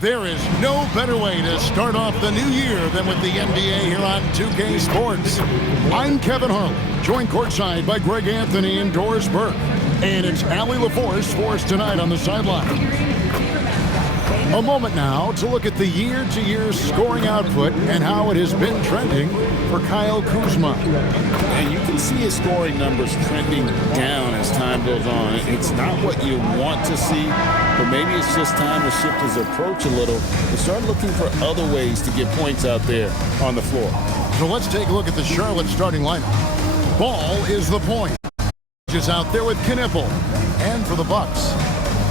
There is no better way to start off the new year than with the NBA here on 2K Sports. I'm Kevin Harlan, joined courtside by Greg Anthony and Doris Burke. And it's Allie LaForce for us tonight on the sideline. A moment now to look at the year-to-year scoring output and how it has been trending for Kyle Kuzma. And you can see his scoring numbers trending down as time goes on. It's not what you want to see, but maybe it's just time to shift his approach a little and start looking for other ways to get points out there on the floor. So let's take a look at the Charlotte starting lineup. Ball is the point. Is out there with Knippel. And for the Bucks,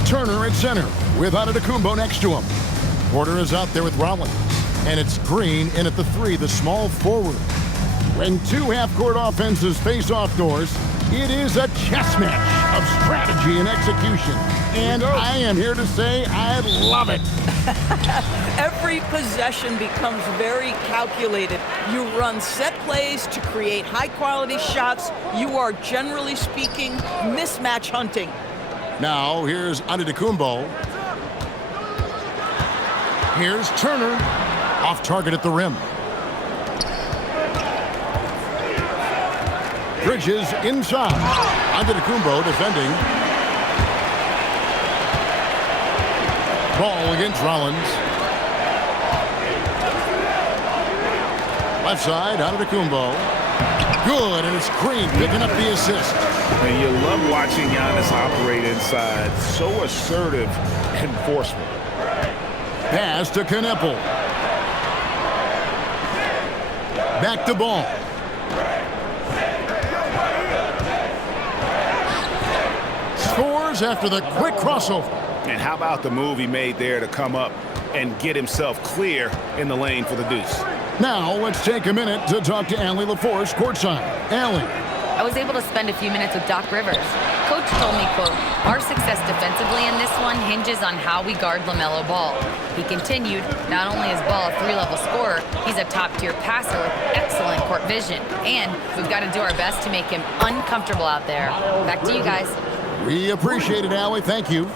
Turner at center with Antetokounmpo next to him. Porter is out there with Rollins. And it's Green in at the 3, the small forward. When two half-court offenses face off doors, it is a chess match of strategy and execution. And I am here to say I love it. Every possession becomes very calculated. You run set plays to create high-quality shots. You are, generally speaking, mismatch hunting. Now, here's Antetokounmpo. Here's Turner. Off target at the rim. Bridges inside. Antetokounmpo defending. Ball against Rollins. Left side, Antetokounmpo. Good, and it's Green picking up the assist. And you love watching Giannis operate inside. So assertive and forceful. Pass to Knippel. Back to Ball. Scores after the quick crossover. And how about the move he made there to come up and get himself clear in the lane for the deuce? Now let's take a minute to talk to Allie LaForce courtside. Allie. I was able to spend a few minutes with Doc Rivers. Coach told me, quote, "Our success defensively in this one hinges on how we guard LaMelo Ball." He continued, "Not only is Ball a 3-level scorer, he's a top-tier passer with excellent court vision. And we've got to do our best to make him uncomfortable out there." Back to you guys. We appreciate it, Allie. Thank you.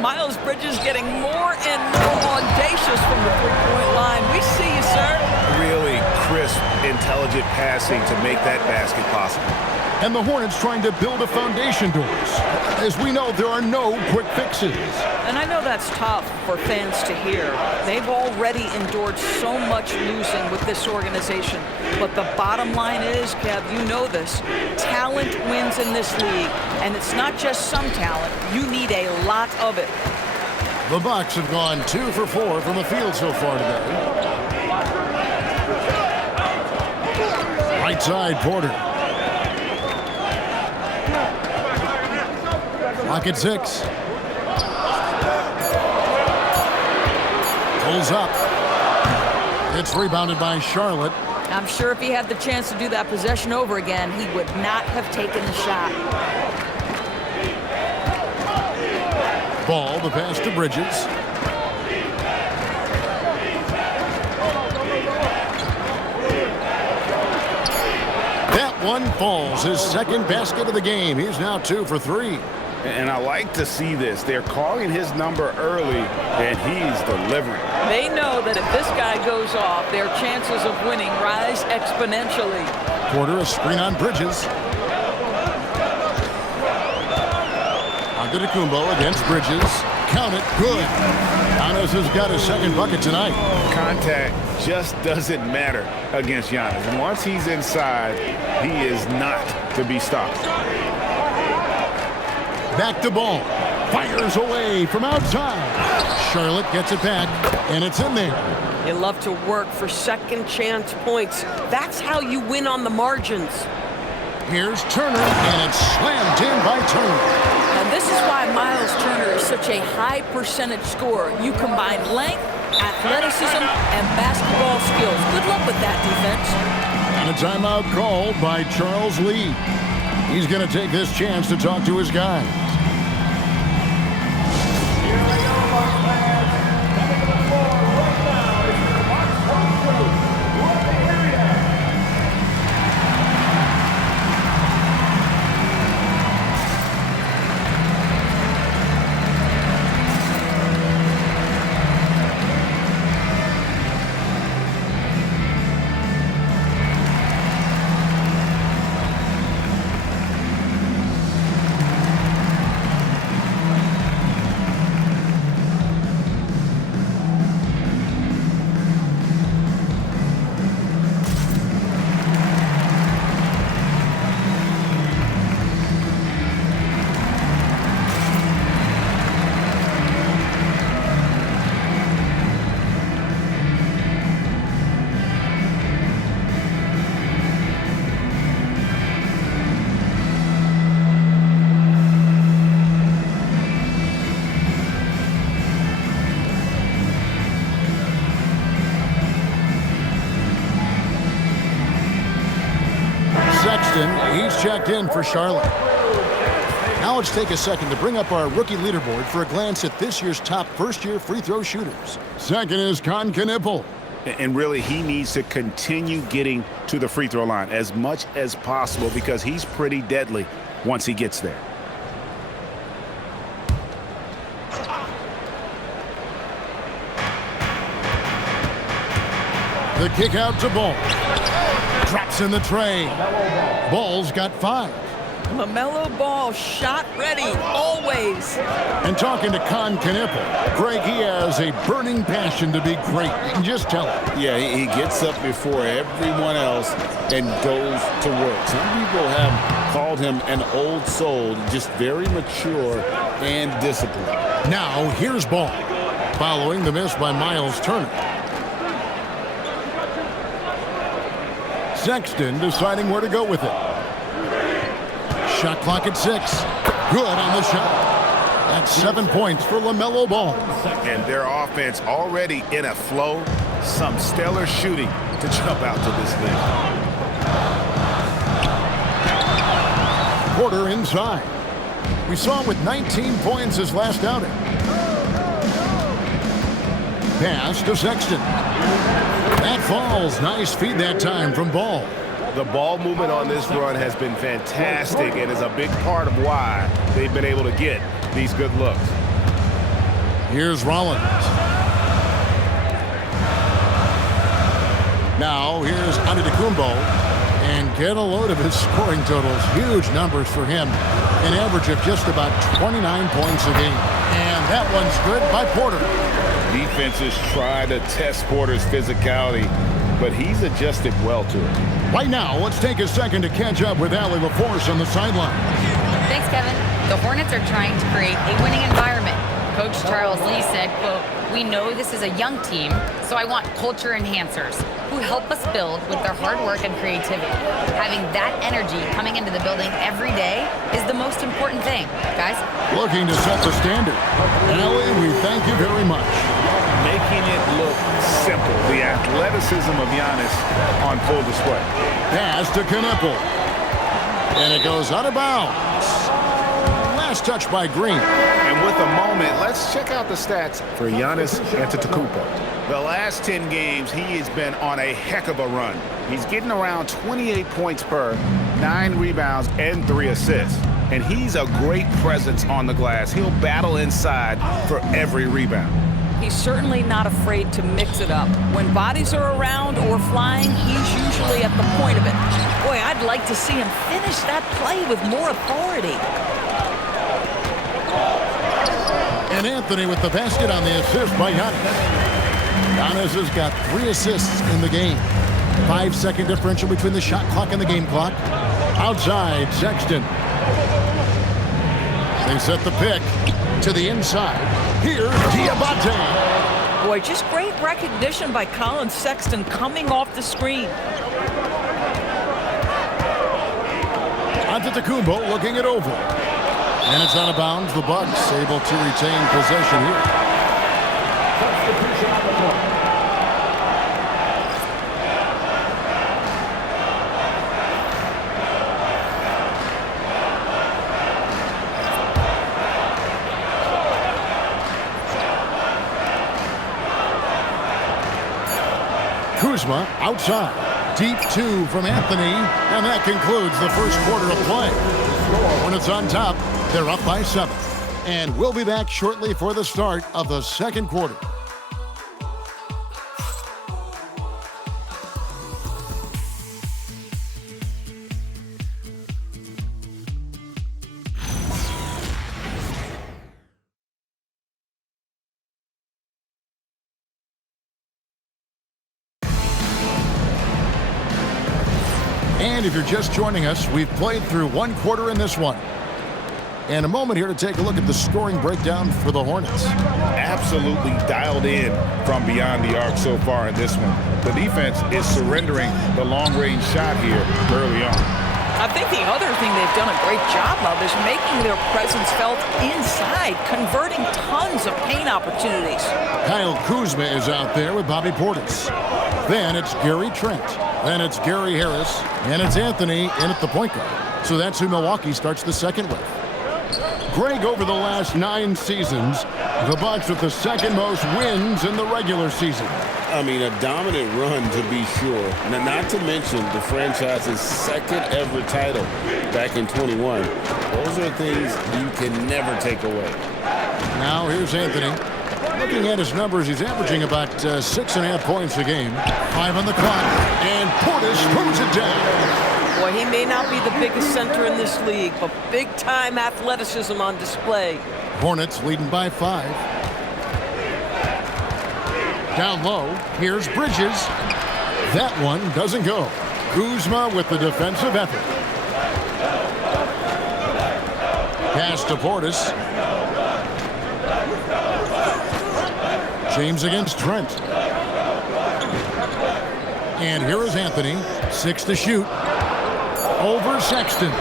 Miles Bridges getting more and more audacious from the three-point line. We see you, sir. Really crisp, intelligent passing to make that basket possible. And the Hornets trying to build a foundation, Doris. As we know, there are no quick fixes. And I know that's tough for fans to hear. They've already endured so much losing with this organization. But the bottom line is, Kev, you know this, talent wins in this league. And it's not just some talent. You need a lot of it. The Bucks have gone 2 for 4 from the field so far today. Right side, Porter. Clock at 6. Pulls up. It's rebounded by Charlotte. I'm sure if he had the chance to do that possession over again, he would not have taken the shot. Ball, the pass to Bridges. That one falls. His second basket of the game. He's now 2 for 3. And I like to see this. They're calling his number early, and he's delivering. They know that if this guy goes off, their chances of winning rise exponentially. Porter, a screen on Bridges. Antetokounmpo against Bridges. Count it. Good. Giannis has got his second bucket tonight. Contact just doesn't matter against Giannis. And once he's inside, he is not to be stopped. Back to Ball. Fires away from outside. Charlotte gets it back, and it's in there. You love to work for second chance points. That's how you win on the margins. Here's Turner, and it's slammed in by Turner. And this is why Miles Turner is such a high percentage scorer. You combine length, athleticism, and basketball skills. Good luck with that defense. And a timeout called by Charles Lee. He's going to take this chance to talk to his guys. He's checked in for Charlotte. Now let's take a second to bring up our rookie leaderboard for a glance at this year's top first-year free throw shooters. Second is Knippel. And really, he needs to continue getting to the free throw line as much as possible because he's pretty deadly once he gets there. The kick out to Ball. Drops in the tray. Ball's got 5. LaMelo Ball, shot ready, always. And talking to Knippel, Greg, he has a burning passion to be great. You can just tell it. Yeah, he gets up before everyone else and goes to work. Some people have called him an old soul, just very mature and disciplined. Now, here's Ball, following the miss by Miles Turner. Sexton deciding where to go with it. Shot clock at 6. Good on the shot. That's 7 points for LaMelo Ball. And their offense already in a flow. Some stellar shooting to jump out to this lead. Porter inside. We saw him with 19 points his last outing. Pass to Sexton. That falls. Nice feed that time from Ball. The ball movement on this run has been fantastic and is a big part of why they've been able to get these good looks. Here's Rollins. Now here's Antetokounmpo. And get a load of his scoring totals. Huge numbers for him. An average of just about 29 points a game. And that one's good by Porter. Defenses try to test Porter's physicality, but he's adjusted well to it. Right now, let's take a second to catch up with Allie LaForce on the sideline. Thanks, Kevin. The Hornets are trying to create a winning environment. Coach Charles Lee said, quote, "We know this is a young team, so I want culture enhancers who help us build with their hard work and creativity. Having that energy coming into the building every day is the most important thing, guys." Looking to set the standard. Allie, we thank you very much. Making it look simple. The athleticism of Giannis on full display. Pass to Knippel. And it goes out of bounds. Last touch by Green. And with a moment, let's check out the stats for Giannis Antetokounmpo. The last 10 games, he has been on a heck of a run. He's getting around 28 points per, 9 rebounds, and 3 assists. And he's a great presence on the glass. He'll battle inside for every rebound. He's certainly not afraid to mix it up. When bodies are around or flying, he's usually at the point of it. Boy, I'd like to see him finish that play with more authority. And Anthony with the basket on the assist by Giannis. Giannis has got 3 assists in the game. 5-second differential between the shot clock and the game clock. Outside, Sexton. They set the pick to the inside. Here's Diabate. Boy, just great recognition by Colin Sexton coming off the screen. Antetokounmpo looking it over. And it's out of bounds. The Bucks able to retain possession here. Kuzma outside. Deep 2 from Anthony. And that concludes the first quarter of play. Hornets on top. They're up by 7. And we'll be back shortly for the start of the second quarter. And if you're just joining us, we've played through 1 quarter in this one. And a moment here to take a look at the scoring breakdown for the Hornets. Absolutely dialed in from beyond the arc so far in this one. The defense is surrendering the long-range shot here early on. I think the other thing they've done a great job of is making their presence felt inside, converting tons of paint opportunities. Kyle Kuzma is out there with Bobby Portis. Then it's Gary Trent. Then it's Gary Harris. And it's Anthony in at the point guard. So that's who Milwaukee starts the second with. Greg, over the last 9 seasons, the Bucks with the second most wins in the regular season. I mean, a dominant run to be sure. Now, not to mention the franchise's second ever title back in 21. Those are things you can never take away. Now here's Anthony. Looking at his numbers, he's averaging about 6.5 points a game. 5 on the clock, and Portis throws it down. Boy, he may not be the biggest center in this league, but big-time athleticism on display. Hornets leading by 5. Down low, here's Bridges. That one doesn't go. Kuzma with the defensive effort. Pass to Portis. James against Trent. And here is Anthony. 6 to shoot. Over Sexton.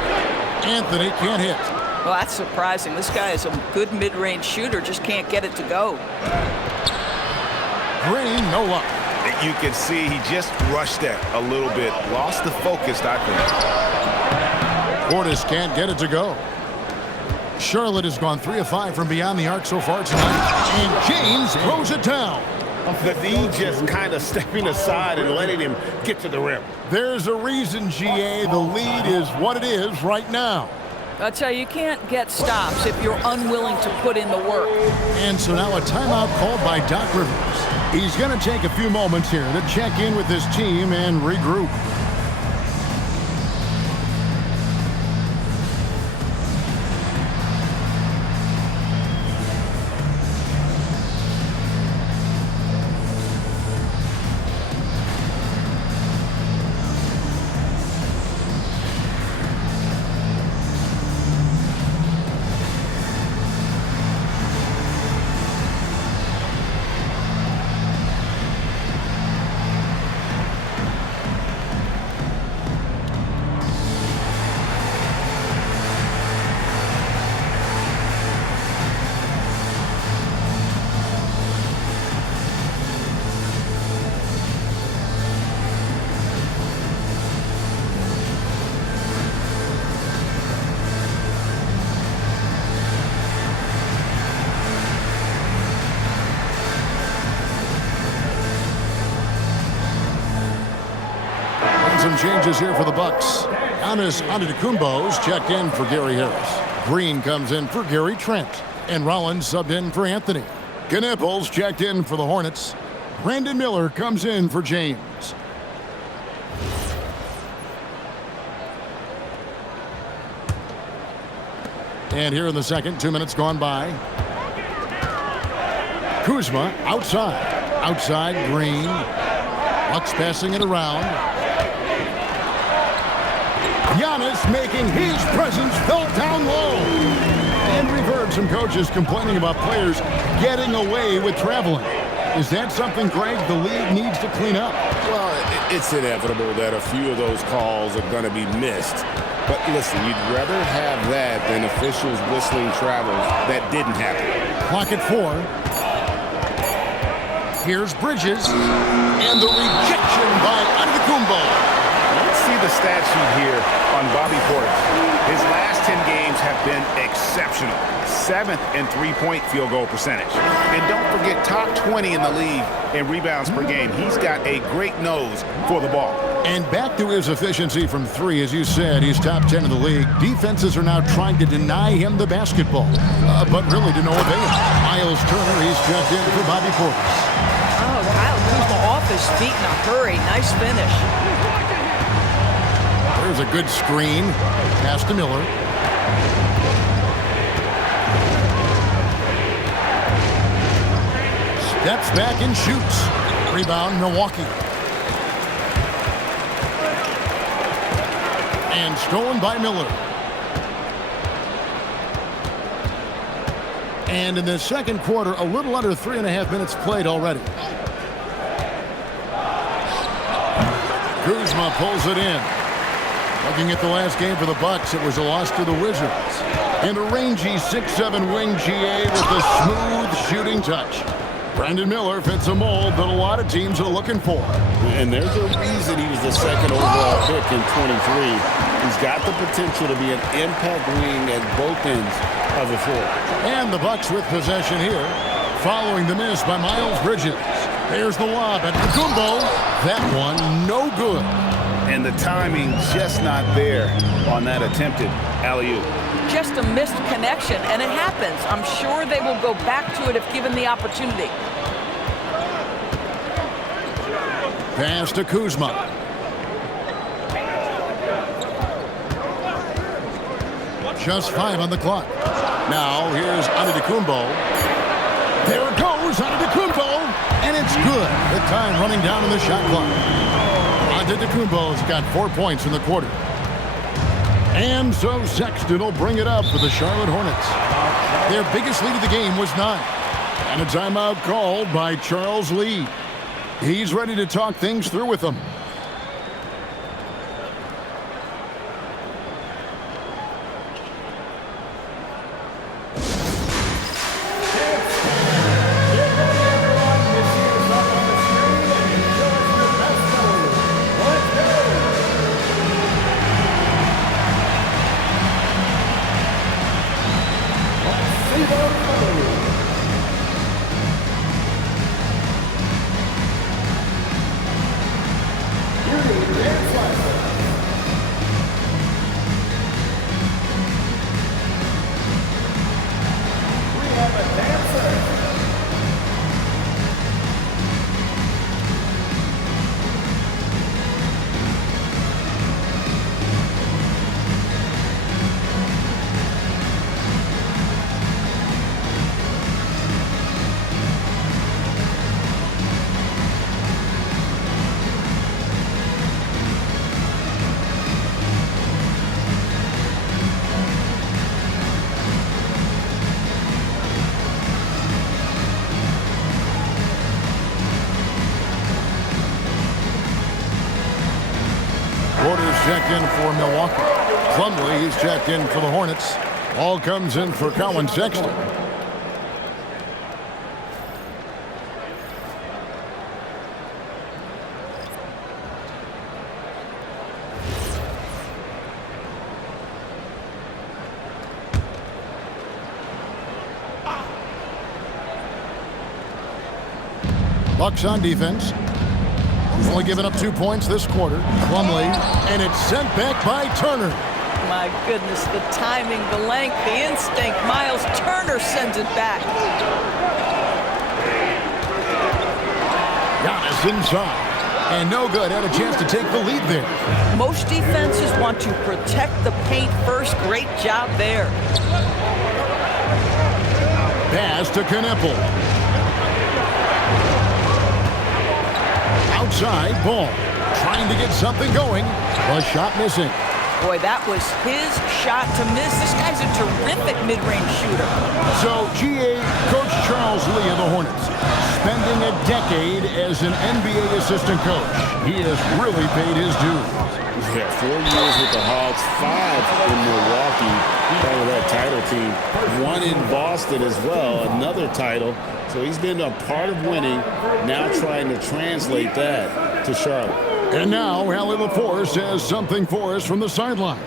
Anthony can't hit. Well, that's surprising. This guy is a good mid-range shooter, just can't get it to go. Green, no luck. You can see he just rushed that a little bit. Lost the focus, I think. Portis can't get it to go. Charlotte has gone 3 of 5 from beyond the arc so far tonight. And James throws it down. The D just kind of stepping aside and letting him get to the rim. There's a reason, GA, the lead is what it is right now. I tell you, you can't get stops if you're unwilling to put in the work. And so now a timeout called by Doc Rivers. He's going to take a few moments here to check in with his team and regroup. Some changes here for the Bucks. Giannis Antetokounmpo's checked in for Gary Harris. Green comes in for Gary Trent. And Rollins subbed in for Anthony. Knipples checked in for the Hornets. Brandon Miller comes in for James. And here in the second, 2 minutes gone by. Kuzma outside. Outside, Green. Bucks passing it around. Giannis making his presence felt down low. And we've heard some coaches complaining about players getting away with traveling. Is that something, Greg, the league needs to clean up? Well, it's inevitable that a few of those calls are going to be missed. But listen, you'd rather have that than officials whistling travels that didn't happen. Clock at 4. Here's Bridges. And the rejection by Antetokounmpo. Let's see the stat sheet here on Bobby Portis. His last 10 games have been exceptional. 7th in three-point field goal percentage. And don't forget, top 20 in the league in rebounds per game. He's got a great nose for the ball. And back to his efficiency from 3, as you said, he's top 10 in the league. Defenses are now trying to deny him the basketball, but really to no avail. Miles Turner, he's checked in for Bobby Portis. Oh, Kyle Kuzma off his feet in a hurry. Nice finish. There's a good screen. Pass to Miller. Steps back and shoots. Rebound, Milwaukee. And stolen by Miller. And in the second quarter, a little under 3.5 minutes played already. Kuzma pulls it in. Looking at the last game for the Bucks, it was a loss to the Wizards. And a rangy 6'7" wing GA with a smooth shooting touch. Brandon Miller fits a mold that a lot of teams are looking for. And there's a reason he was the second overall pick in 23. He's got the potential to be an impact wing at both ends of the floor. And the Bucks with possession here, following the miss by Miles Bridges. There's the lob at Kumbo. That one no good. And the timing just not there on that attempted alley-oop. Just a missed connection, and it happens. I'm sure they will go back to it if given the opportunity. Pass to Kuzma. Just 5 on the clock. Now here's Antetokounmpo. There it goes, Antetokounmpo, and it's good. The time running down in the shot clock. Antetokounmpo's got 4 points in the quarter. And so Sexton will bring it up for the Charlotte Hornets. Their biggest lead of the game was 9. And a timeout called by Charles Lee. He's ready to talk things through with them. Porter's checked in for Milwaukee. Plumlee, he's checked in for the Hornets. All comes in for Colin Sexton. Bucks on defense. He's only given up 2 points this quarter. Plumlee, and it's sent back by Turner. My goodness, the timing, the length, the instinct. Miles Turner sends it back. Giannis inside. And no good. Had a chance to take the lead there. Most defenses want to protect the paint first. Great job there. Pass to Knippel. Outside, Ball. Trying to get something going. A shot missing. Boy, that was his shot to miss. This guy's a terrific mid-range shooter. So, GA, Coach Charles Lee of the Hornets, spending a decade as an NBA assistant coach. He has really paid his dues. Yeah, 4 years with the Hawks, 5 in Milwaukee, part of that title team. 1 in Boston as well, another title. So he's been a part of winning, now trying to translate that to Charlotte. And now, Allie LaForce has something for us from the sideline.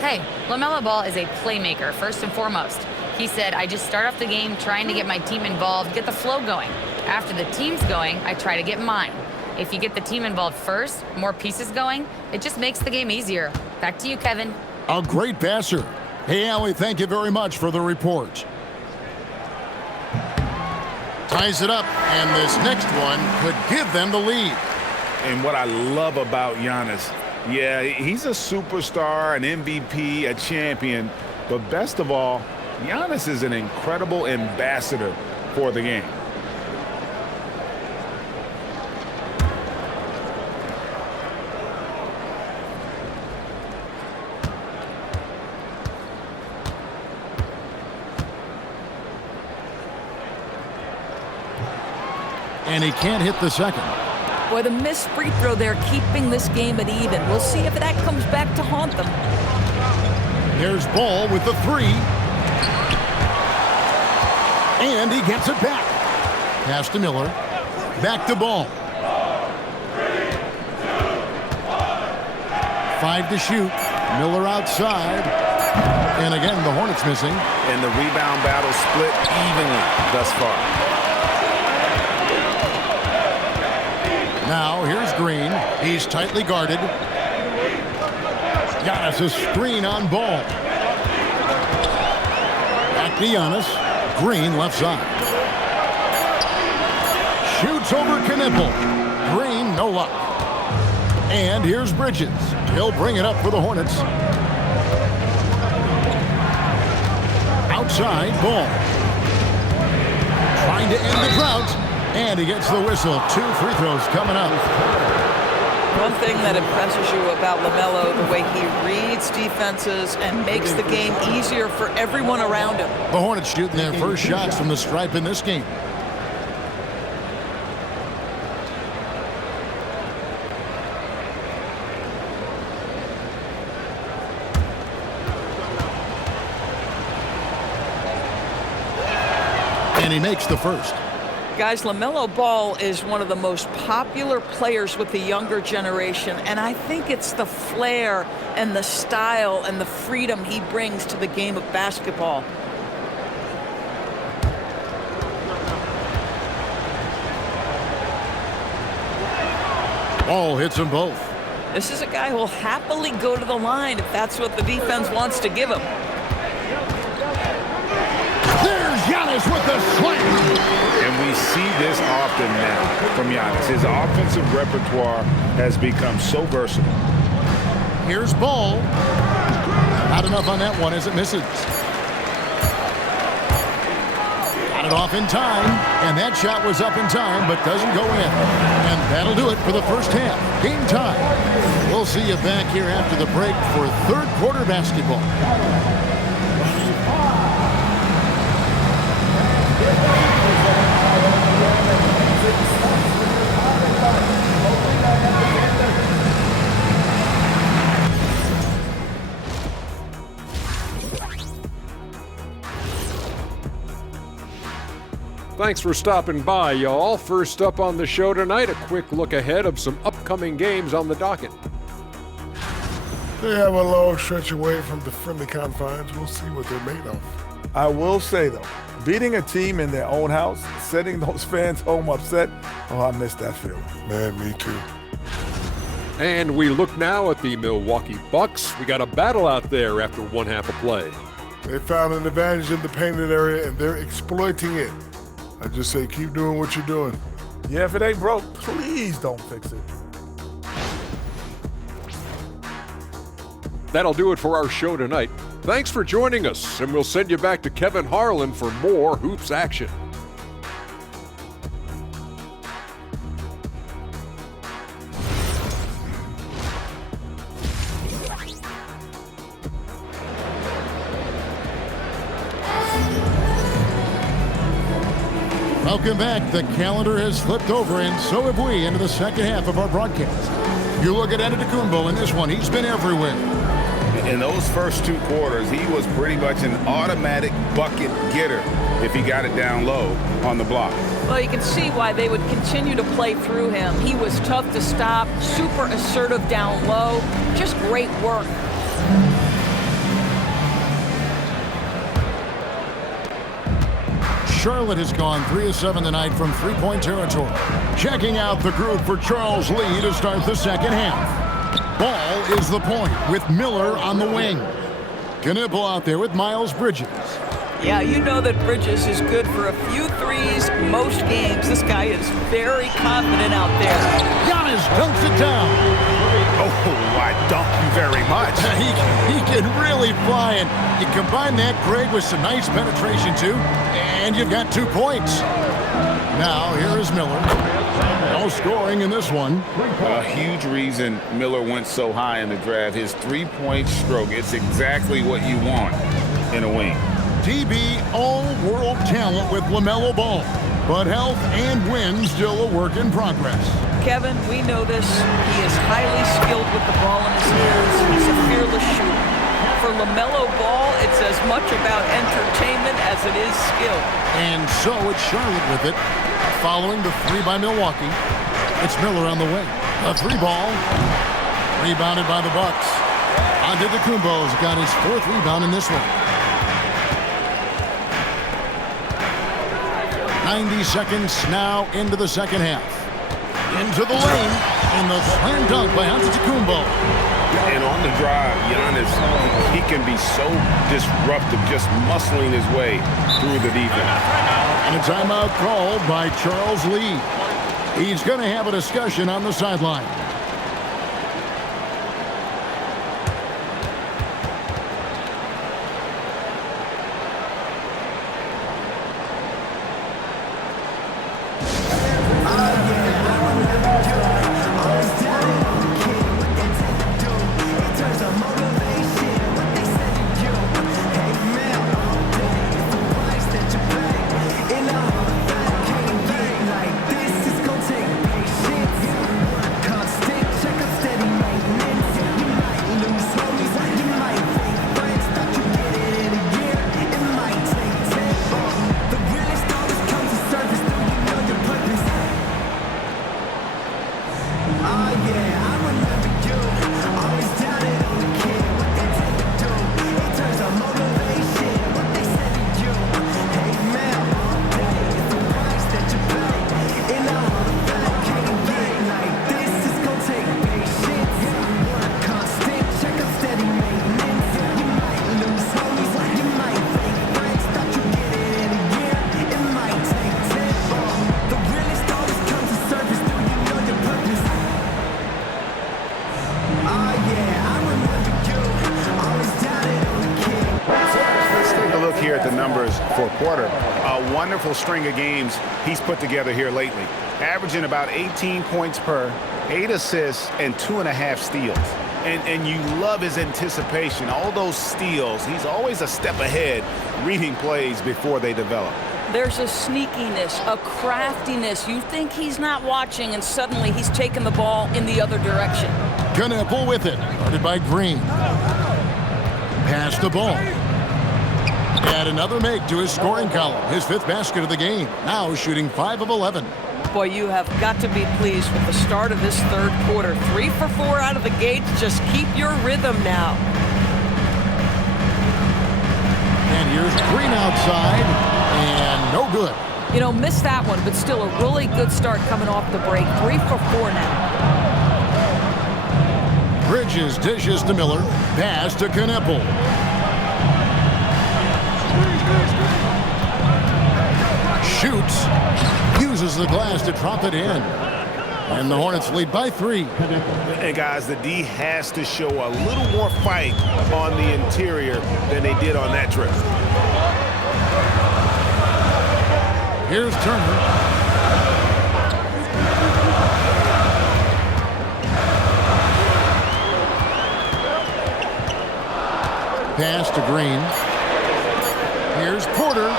Hey, LaMelo Ball is a playmaker, first and foremost. He said, I just start off the game trying to get my team involved, get the flow going. After the team's going, I try to get mine. If you get the team involved first, more pieces going, it just makes the game easier. Back to you, Kevin. A great passer. Hey, Allie, thank you very much for the report. Ties it up, and this next one could give them the lead. And what I love about Giannis, yeah, he's a superstar, an MVP, a champion, but best of all, Giannis is an incredible ambassador for the game. And he can't hit the second. Boy, the missed free throw there, keeping this game at even. We'll see if that comes back to haunt them. There's Ball with the 3. And he gets it back. Pass to Miller. Back to Ball. 5 to shoot. Miller outside. And again, the Hornets missing. And the rebound battle split evenly thus far. Now, here's Green. He's tightly guarded. Giannis, a screen on Ball. Back to Giannis. Green left side. Shoots over Knipple. Green, no luck. And here's Bridges. He'll bring it up for the Hornets. Outside, Ball. Trying to end the drought. And he gets the whistle. 2 free throws coming up. One thing that impresses you about LaMelo, the way he reads defenses and makes the game easier for everyone around him. The Hornets shooting their first shots from the stripe in this game. And he makes the first. Guys, LaMelo Ball is one of the most popular players with the younger generation, and I think it's the flair and the style and the freedom he brings to the game of basketball. Ball hits them both. This is a guy who will happily go to the line if that's what the defense wants to give him. There's Giannis with the slam. And we see this often now from Giannis. His offensive repertoire has become so versatile. Here's Ball. Not enough on that one as it misses. Got it off in time, and that shot was up in time, but doesn't go in. And that'll do it for the first half. Game time. We'll see you back here after the break for third quarter basketball. Thanks for stopping by, y'all. First up on the show tonight, a quick look ahead of some upcoming games on the docket. They have a long stretch away from the friendly confines. We'll see what they're made of. I will say, though, beating a team in their own house, setting those fans home upset, oh, I miss that feeling. Man, me too. And we look now at the Milwaukee Bucks. We got a battle out there after one half of play. They found an advantage in the painted area, and they're exploiting it. I just say keep doing what you're doing. Yeah, if it ain't broke, please don't fix it. That'll do it for our show tonight. Thanks for joining us, and we'll send you back to Kevin Harlan for more hoops action. Welcome back. The calendar has flipped over, and so have we, into the second half of our broadcast. You look at Antetokounmpo in this one. He's been everywhere. In those first 2 quarters, he was pretty much an automatic bucket getter if he got it down low on the block. Well, you can see why they would continue to play through him. He was tough to stop, super assertive down low, just great work. Charlotte has gone 3 of 7 tonight from three-point territory. Checking out the group for Charles Lee to start the second half. Ball is the point with Miller on the wing. Knipple out there with Miles Bridges. Yeah, you know that Bridges is good for a few threes most games. This guy is very confident out there. Giannis dunks it down. Oh, I dunk you very much. He can really fly, and you combine that, Greg, with some nice penetration, too, and you've got 2 points. Now, here is Miller. No scoring in this one. A huge reason Miller went so high in the draft, his three-point stroke. It's exactly what you want in a wing. DB all-world talent with LaMelo Ball, but health and win still a work in progress. Kevin, we know this. He is highly skilled with the ball in his hands. He's a fearless shooter. For LaMelo Ball, it's as much about entertainment as it is skill. And so it's Charlotte with it. Following the 3 by Milwaukee, it's Miller on the wing. A 3 ball, rebounded by the Bucks. Antetokounmpo's got his 4th rebound in this one. 90 seconds now into the second half. Into the lane, and the slam dunk by Antetokounmpo. And on the drive, Giannis, he can be so disruptive, just muscling his way through the defense. And a timeout called by Charles Lee. He's going to have a discussion on the sideline. For Porter, a wonderful string of games he's put together here lately, averaging about 18 points per, 8 assists, and 2.5 steals. And you love his anticipation. All those steals, he's always a step ahead, reading plays before they develop. There's a sneakiness, a craftiness. You think he's not watching, and suddenly he's taking the ball in the other direction. Knueppel with it, guarded by Green. Pass the ball. Add another make to his scoring column. His 5th basket of the game. Now shooting 5 of 11. Boy, you have got to be pleased with the start of this 3rd quarter. 3 for 4 out of the gate. Just keep your rhythm now. And here's Green outside, and no good. You know, missed that one, but still a really good start coming off the break. 3 for 4 now. Bridges dishes to Miller. Pass to Knueppel. Shoots, uses the glass to drop it in. And the Hornets lead by 3. And guys, the D has to show a little more fight on the interior than they did on that trip. Here's Turner. Pass to Green. Here's Porter.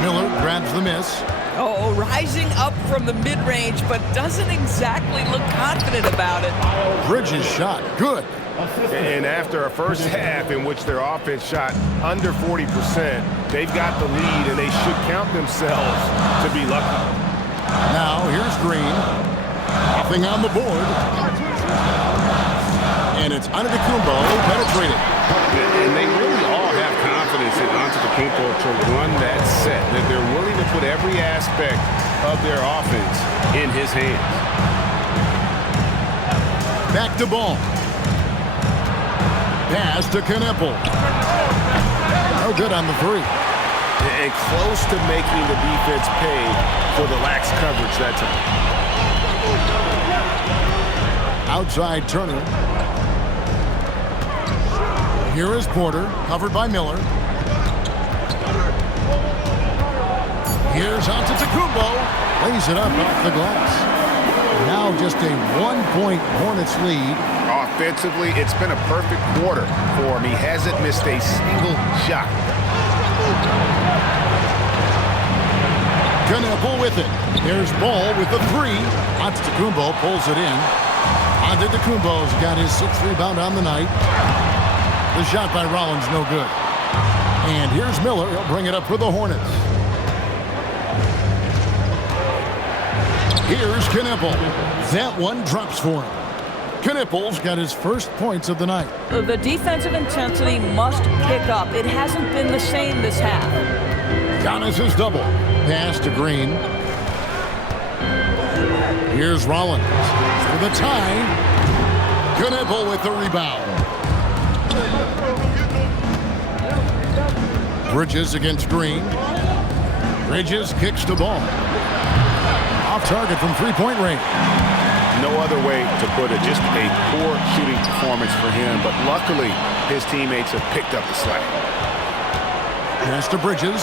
Miller grabs the miss. Oh, rising up from the mid-range, but doesn't exactly look confident about it. Bridges shot. Good. And after a first half in which their offense shot under 40%, they've got the lead, and they should count themselves to be lucky. Now, here's Green. Nothing on the board. And it's Antetokounmpo penetrated. And they really all have confidence in Antetokounmpo to run that set, that they're willing to put every aspect of their offense in his hands. Back to ball. Pass to Knueppel. No good on the 3. And close to making the defense pay for the lax coverage that time. Outside Turner. Here is Porter, covered by Miller. Here's Antetokounmpo. Lays it up off the glass. Now just a 1-point Hornets lead. Offensively, it's been a perfect quarter for him. He hasn't missed a single shot. Knueppel with it. There's Ball with the 3. Antetokounmpo pulls it in. Antetokounmpo's got his 6th rebound on the night. The shot by Rollins, no good. And here's Miller. He'll bring it up for the Hornets. Here's Knueppel. That one drops for him. Knippel's got his first points of the night. The defensive intensity must pick up. It hasn't been the same this half. Giannis is double. Pass to Green. Here's Rollins for the tie. Knippel with the rebound. Bridges against Green. Bridges kicks the ball. Off target from three-point range. No other way to put it. Just a poor shooting performance for him. But luckily, his teammates have picked up the slack. Pass to Bridges.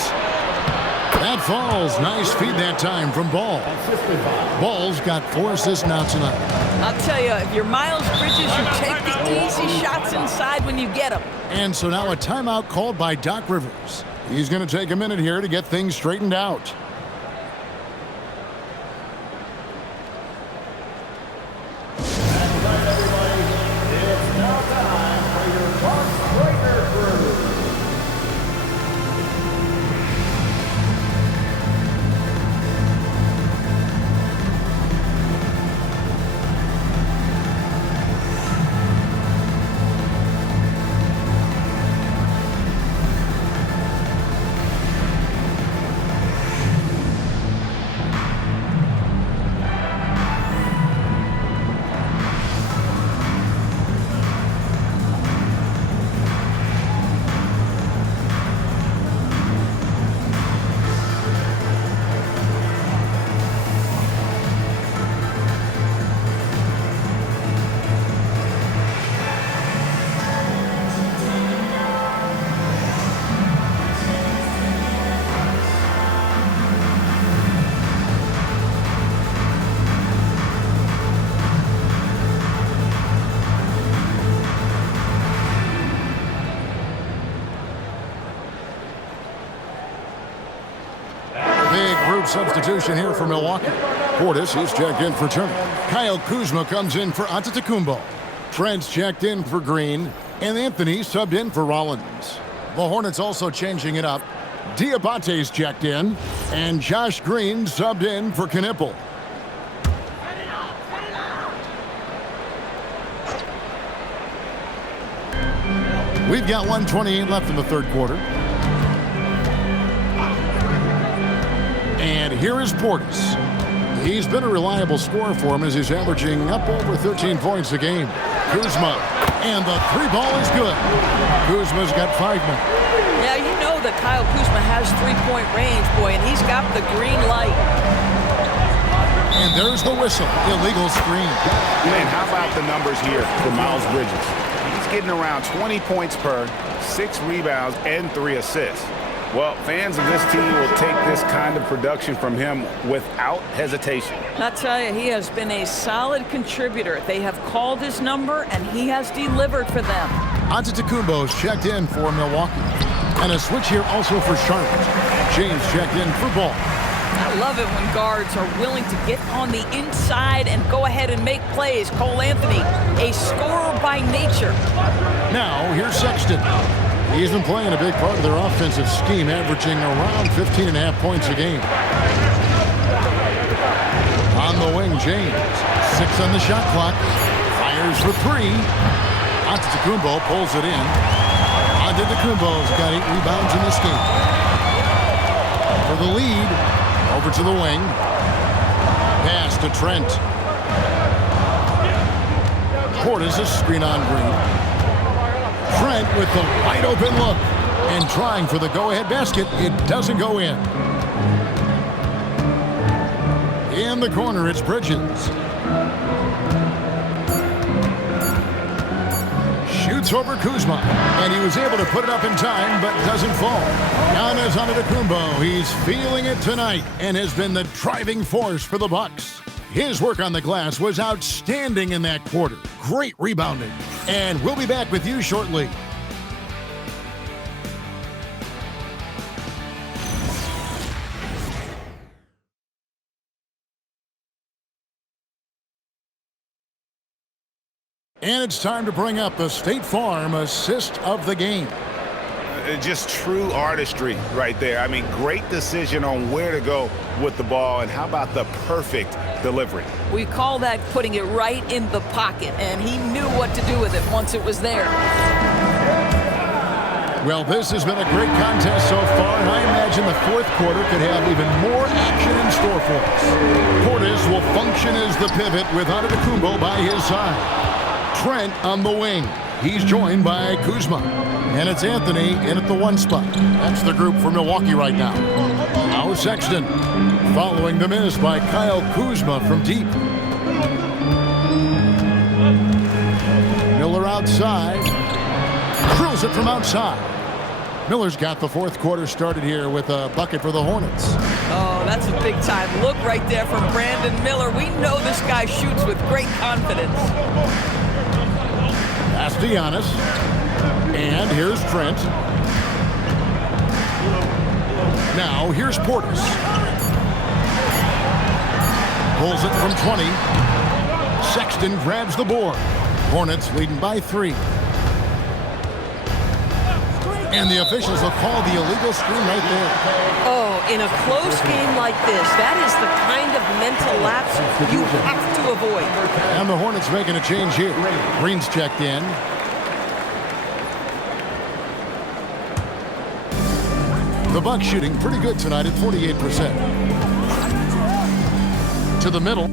That falls. Nice feed that time from Ball. Ball's got 4 assists now tonight. I'll tell you, if you're Miles Bridges, you take the easy shots inside when you get them. And so now a timeout called by Doc Rivers. He's going to take a minute here to get things straightened out. Substitution here for Milwaukee. Portis is checked in for Turner. Kyle Kuzma comes in for Antetokounmpo. Trent's checked in for Green. And Anthony subbed in for Rollins. The Hornets also changing it up. Diabate's checked in. And Josh Green subbed in for Knippel. We've got 1:28 left in the third quarter. And here is Portis. He's been a reliable scorer for him as he's averaging up over 13 points a game. Kuzma, and the three ball is good. Kuzma's got 5 now. Yeah, you know that Kyle Kuzma has three-point range, boy, and he's got the green light. And there's the whistle. Illegal screen. Man, how about the numbers here for Miles Bridges? He's getting around 20 points per, 6 rebounds, and 3 assists. Well, fans of this team will take this kind of production from him without hesitation. I tell you, he has been a solid contributor. They have called his number, and he has delivered for them. Antetokounmpo's checked in for Milwaukee. And a switch here also for Charlotte. James checked in for Ball. I love it when guards are willing to get on the inside and go ahead and make plays. Cole Anthony, a scorer by nature. Now, here's Sexton. He's been playing a big part of their offensive scheme, averaging around 15.5 points a game. On the wing, James. 6 on the shot clock. Fires for 3. Antetokounmpo pulls it in. Antetokounmpo's got 8 rebounds in this game. For the lead, over to the wing. Pass to Trent. Portis a screen on Green. Trent with the wide open look and trying for the go-ahead basket. It doesn't go in. In the corner, it's Bridges. Shoots over Kuzma, and he was able to put it up in time, but doesn't fall. Giannis Antetokounmpo, he's feeling it tonight and has been the driving force for the Bucks. His work on the glass was outstanding in that quarter. Great rebounding. And we'll be back with you shortly. And it's time to bring up the State Farm assist of the game. just true artistry right there. I mean, great decision on where to go with the ball, and how about the perfect delivery? We call that putting it right in the pocket, and he knew what to do with it once it was there. Well, this has been a great contest so far, and I imagine the fourth quarter could have even more action in store for us. Portis will function as the pivot with Antetokounmpo by his side. Trent on the wing. He's joined by Kuzma. And it's Anthony in at the 1 spot. That's the group for Milwaukee right now. Now Sexton, following the miss by Kyle Kuzma from deep. Miller outside. Drills it from outside. Miller's got the fourth quarter started here with a bucket for the Hornets. Oh, that's a big-time look right there from Brandon Miller. We know this guy shoots with great confidence. Pass to Giannis. And here's Trent. Now here's Portis. Pulls it from 20. Sexton grabs the board. Hornets leading by 3. And the officials will call the illegal screen right there. Oh, in a close game like this, that is the kind of mental lapse you have to avoid. And the Hornets making a change here. Green's checked in. The Bucks shooting pretty good tonight at 48%. To the middle.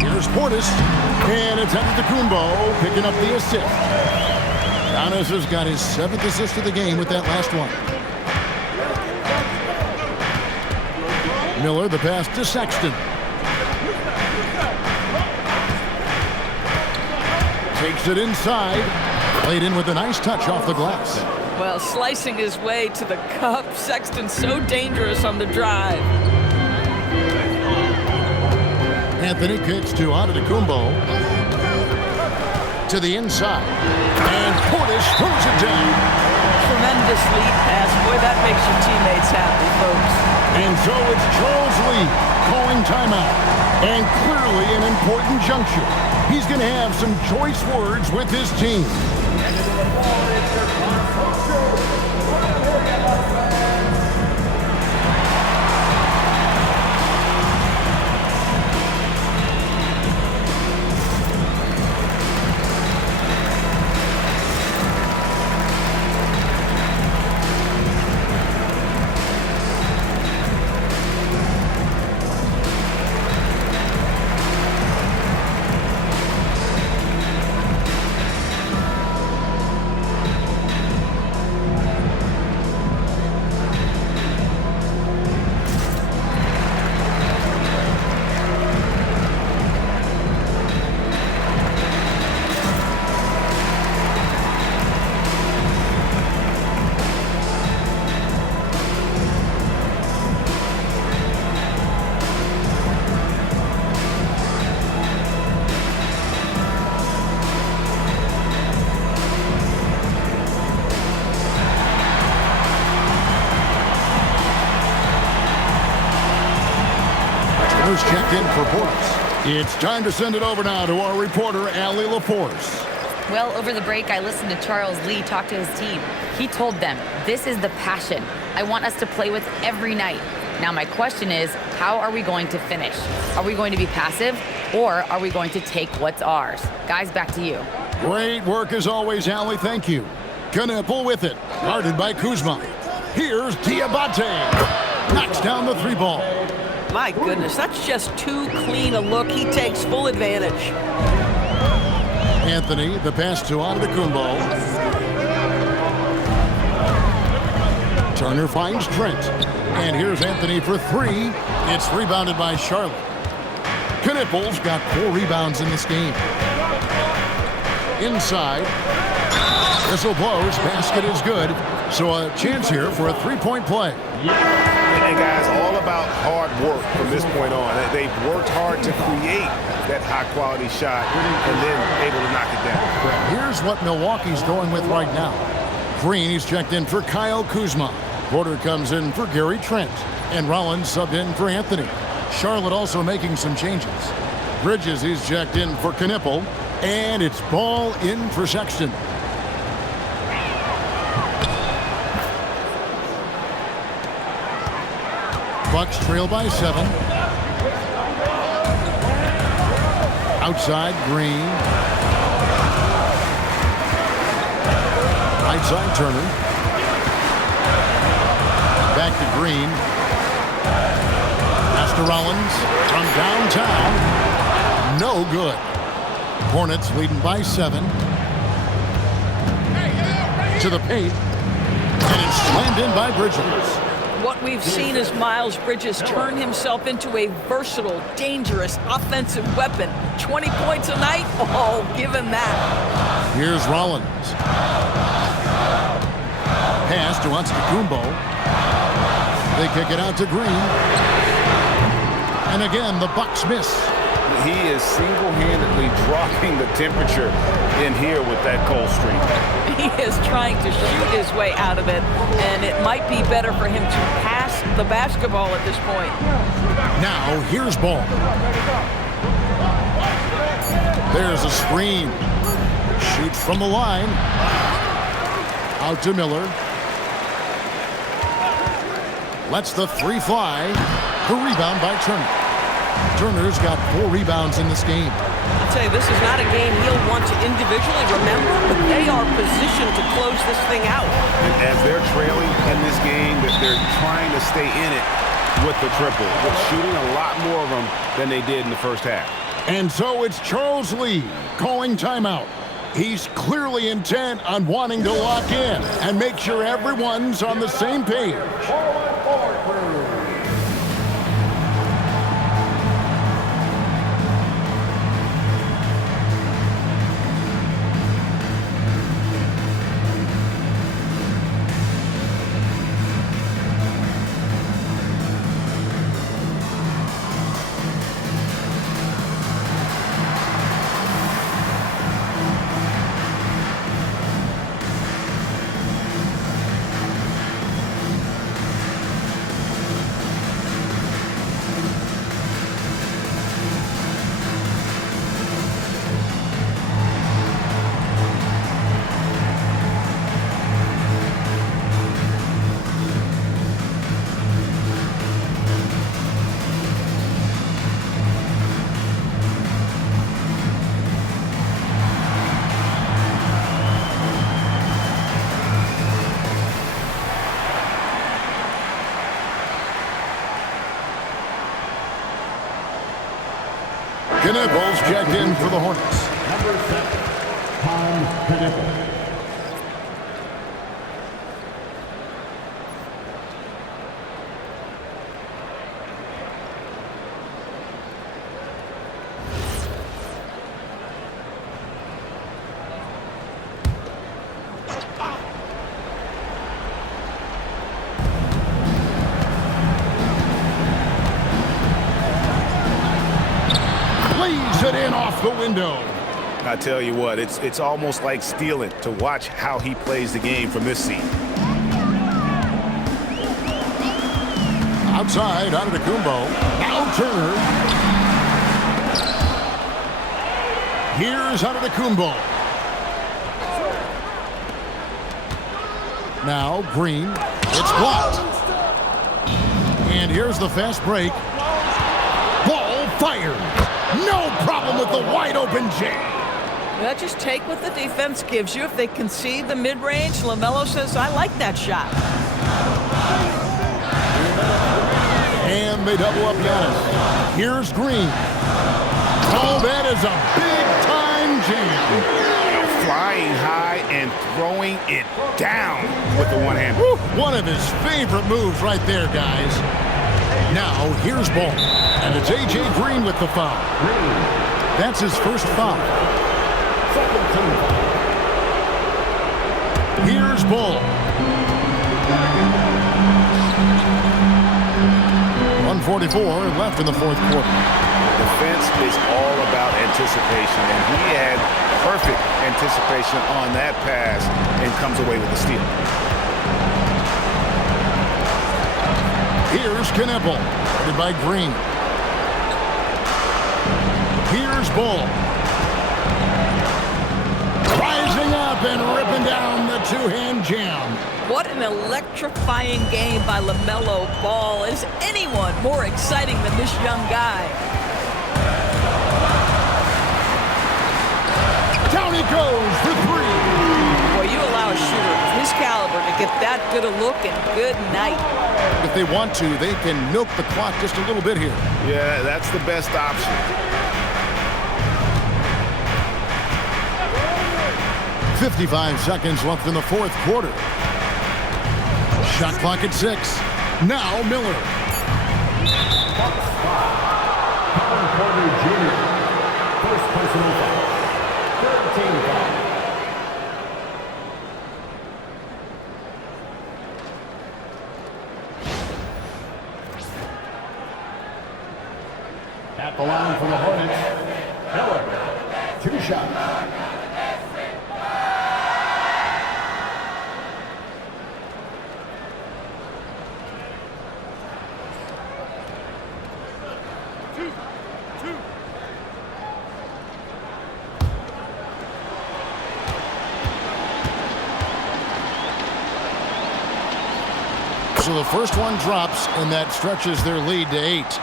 Here's Portis, and it's Antetokounmpo picking up the assist. Giannis has got his 7th assist of the game with that last one. Miller, the pass to Sexton. Takes it inside. Played in with a nice touch off the glass. Well, slicing his way to the cup. Sexton so dangerous on the drive. Anthony kicks to Antetokounmpo. To the inside. And Portis throws it down. Tremendous lead pass. Boy, that makes your teammates happy, folks. And so it's Charles Lee calling timeout. And clearly an important juncture. He's going to have some choice words with his team. check in for Portis. It's time to send it over now to our reporter, Allie LaForce. Well, over the break, I listened to Charles Lee talk to his team. He told them, this is the passion I want us to play with every night. Now, my question is, how are we going to finish? Are we going to be passive, or are we going to take what's ours? Guys, back to you. Great work as always, Allie. Thank you. Knipple with it. Guarded by Kuzma. Here's Diabate. Knocks down the three ball. My goodness, that's just too clean a look. He takes full advantage. Anthony, the pass to Antetokounmpo. Turner finds Trent. And here's Anthony for three. It's rebounded by Charlotte. Knipple's got 4 rebounds in this game. Inside. Whistle blows. Basket is good. So a chance here for a three-point play. And guys, all about hard work from this point on. They've worked hard to create that high-quality shot and then able to knock it down. Here's what Milwaukee's going with right now. Green, he's checked in for Kyle Kuzma. Porter comes in for Gary Trent. And Rollins subbed in for Anthony. Charlotte also making some changes. Bridges, he's checked in for Knipple. And it's ball in for Sexton. Bucks trail by 7. Outside, Green. Right side, Turner. Back to Green. Pass to Rollins from downtown. No good. Hornets leading by 7. To the paint. And it's slammed in by Bridges. What we've seen is Miles Bridges turn himself into a versatile, dangerous offensive weapon. 20 points a night? Oh, give him that. Here's Rollins. Pass to Antetokounmpo. They kick it out to Green. And again, the Bucks miss. He is single-handedly dropping the temperature in here with that cold streak. He is trying to shoot his way out of it, and it might be better for him to pass the basketball at this point. Now, here's Ball. There's a screen. Shoots from the line. Out to Miller. Lets the three fly. The rebound by Turner. Turner's got 4 rebounds in this game. I'll tell you, this is not a game he'll want to individually remember, but they are positioned to close this thing out. And as they're trailing in this game, that they're trying to stay in it with the triple, but shooting a lot more of them than they did in the first half. And so it's Charles Lee calling timeout. He's clearly intent on wanting to lock in and make sure everyone's on the same page. Knipple's checked in for the Hornets. Number 7, Tom Knipple. It in off the window. I tell you what, it's almost like stealing to watch how he plays the game from this seat. Outside, Antetokounmpo. Now Turner. Here's Antetokounmpo. Now Green. It's blocked. And here's the fast break. Ball fired. No problem with the wide open jam. Well, just take what the defense gives you. If they concede the mid-range, LaMelo says, I like that shot. And they double up Giannis. Here's Green. Oh, that is a big-time jam. Flying high and throwing it down with the one hand. One of his favorite moves right there, guys. Now, here's Ball. And it's A.J. Green with the foul. That's his first foul. Here's Ball. 1:44 left in the fourth quarter. Defense is all about anticipation, and he had perfect anticipation on that pass and comes away with the steal. Here's Knippel, guarded by Green. Here's Bull. Rising up and ripping down the two-hand jam. What an electrifying game by LaMelo Ball. Is anyone more exciting than this young guy? Down he goes for three. Boy, you allow a shooter of his caliber to get that good a look and good night. If they want to, they can milk the clock just a little bit here. Yeah, that's the best option. 55 seconds left in the fourth quarter. Shot clock at 6. Now Miller. Porter Jr. First personal foul. 13 foul. At the line for the Hornets, Miller. 2 shots. So the first one drops, and that stretches their lead to 8.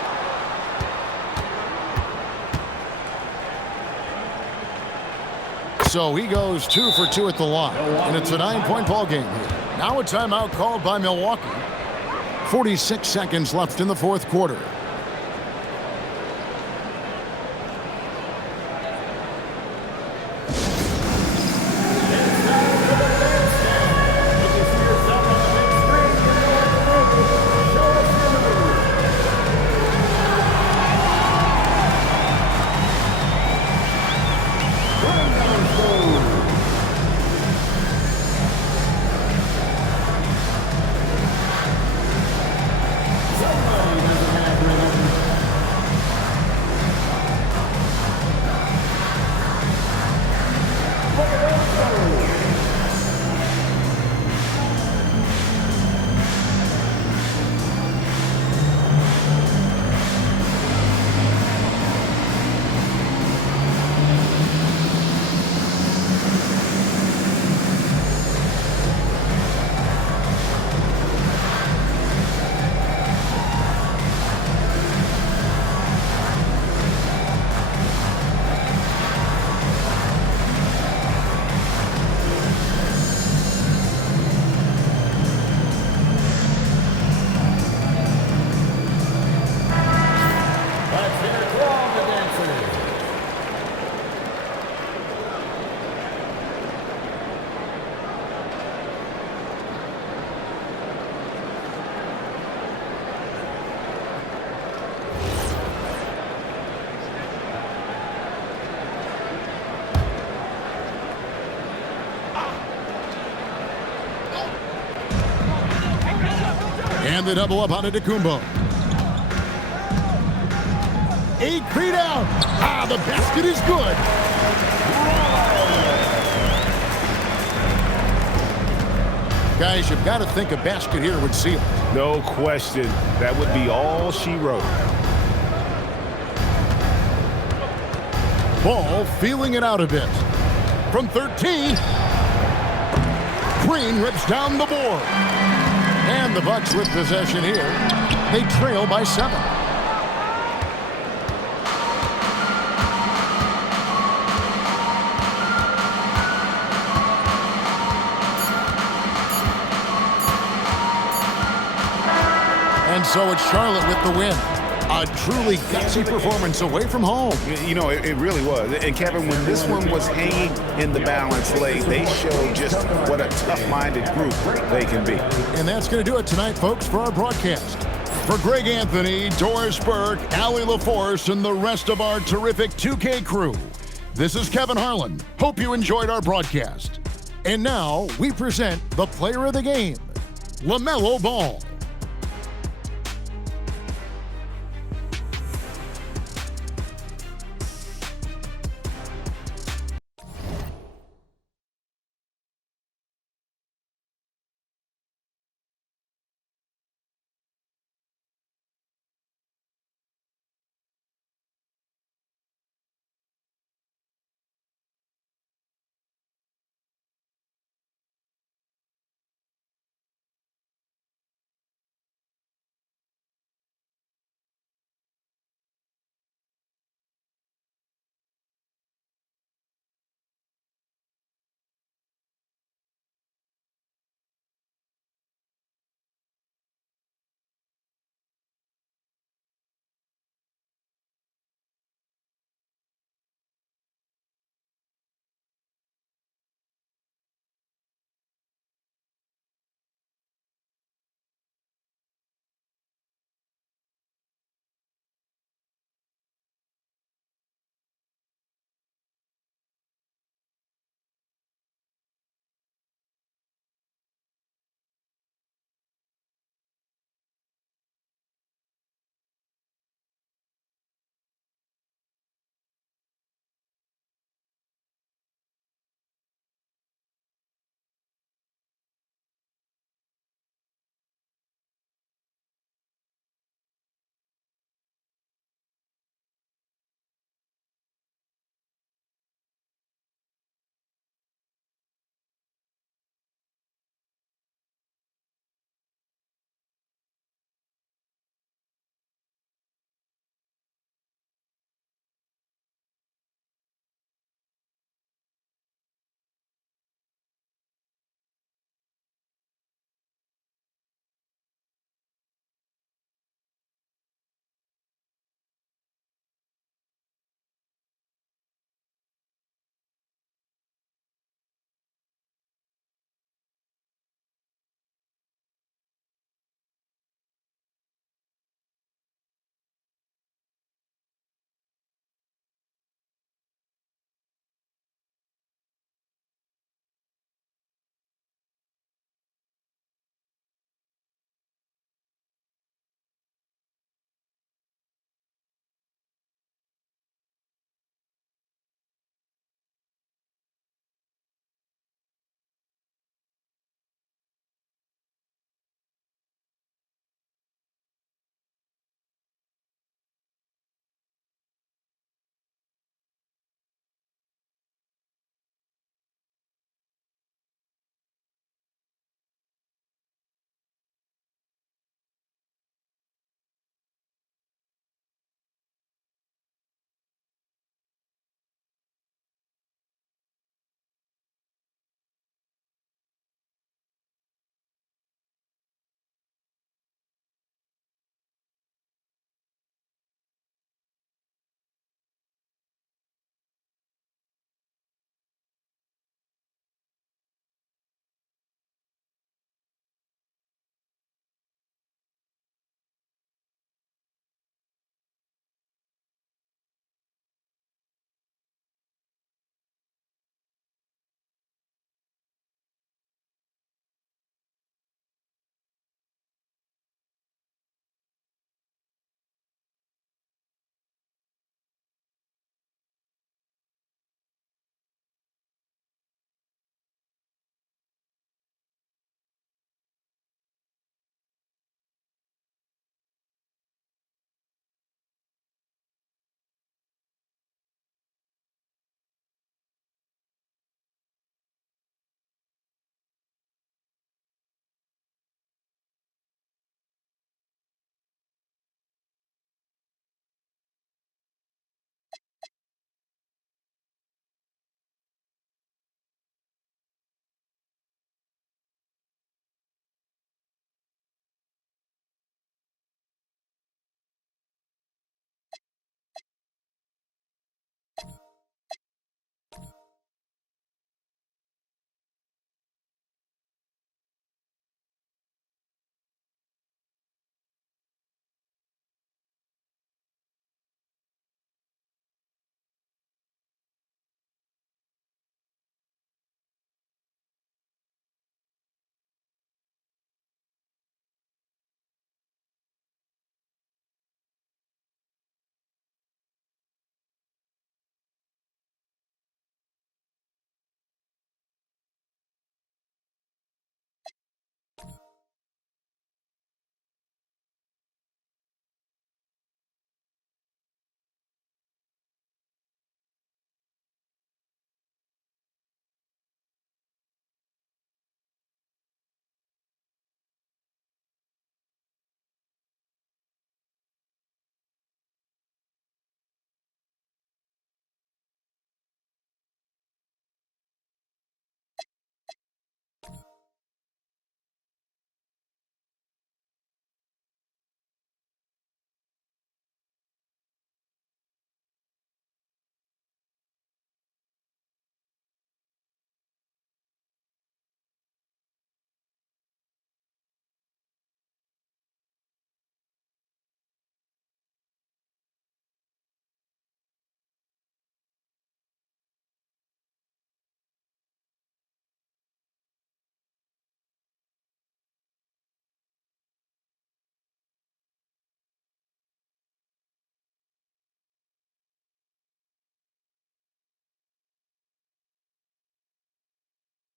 So he goes 2 for 2 at the line, and it's a 9-point ball game here. Now a timeout called by Milwaukee. 46 seconds left in the fourth quarter. And the double up on Antetokounmpo. 8 feet out. Ah, the basket is good. Guys, you've got to think a basket here would seal. No question. That would be all she wrote. Ball feeling it out a bit. From 13, Green rips down the board. And the Bucks with possession here. They trail by 7. And so it's Charlotte with the win. A truly gutsy performance away from home. You know, it really was. And Kevin, when this one was hanging in the balance late, they showed just what a tough-minded group they can be. And that's going to do it tonight, folks, for our broadcast. For Greg Anthony, Doris Burke, Allie LaForce, and the rest of our terrific 2K crew, this is Kevin Harlan. Hope you enjoyed our broadcast. And now we present the player of the game, LaMelo Ball.